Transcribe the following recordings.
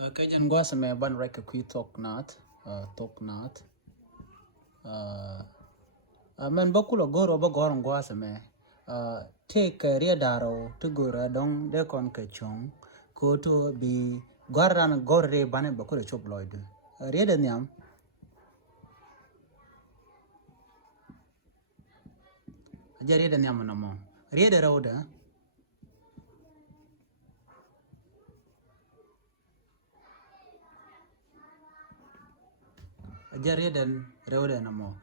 Kajan gwasa me ban reka kui talk not. Men bakula goro ba goron gwasa me. Take ria daro to gora dong de kon ke chong ko to bi gwaran gore bane bakula chop loid. Ria de nyam. Aja ria de nyam na mo. Ria de roda. Jariden rewde na mo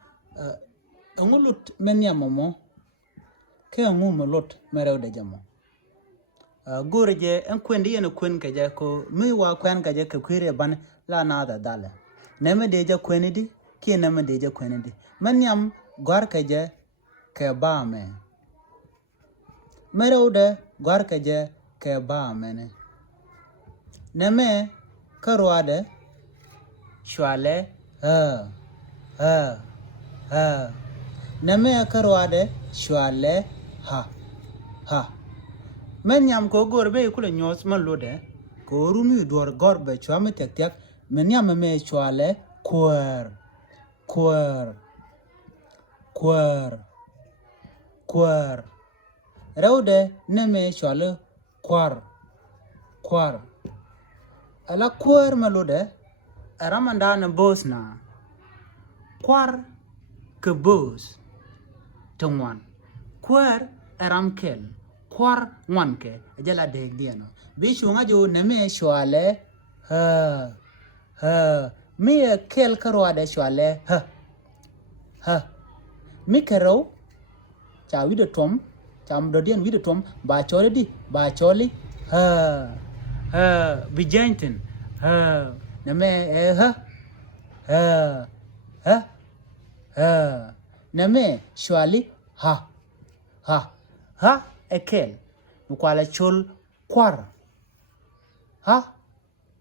ngulut men yamomo ke ngumolut merewde jamo gorje en kwendi yen kwen kaje ko mi wa kwen kaje ke kwire ban la na da dale neme de je kwenidi ki neme de je kwenidi men yam gwar kaje ke ba me merewde gwar kaje ke ba mene neme karwade shwale neme karwade shwale ha men yam ko gorbe kule nyos malode ko rumi dor gorbe chwame tek men yam me shwale kwer rewde neme shwale kwar ala kwer malode Ramanda na boss na kwar ke boss tongwan kwar kel kwar ke jala de diano bi shunga jo neme shwale mi kel karwa de shwale mi kero cha wi de tom cham do dien wi de tom ba choli bi jainten neme neme shwali ha ekel nukwala chol kwar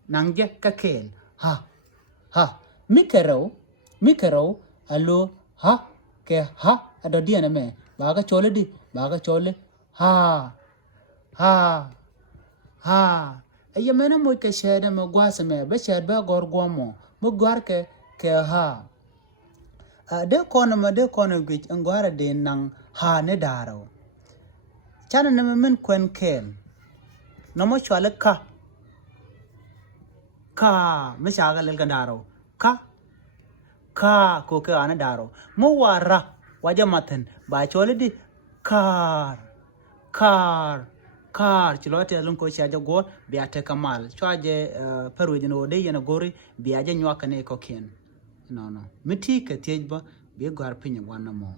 nangje kakel mikero alo ke ado dia neme baga chole ha yemena mo ke shede mo gwasa me be shed ba gorgomo mo gwar ke ha de kono gwich ngwara de nang ha ne daro chana ne men kwen ken no mo chwale ka me chaga lel daro ka ko ke ana daro mo wara waja maten ba chole di kar chilote lun ko chaja go biate kamal chaje perwe no de yena gori biaje nywaka ne ko ken no miti ke tejba bi gar pinya wana mo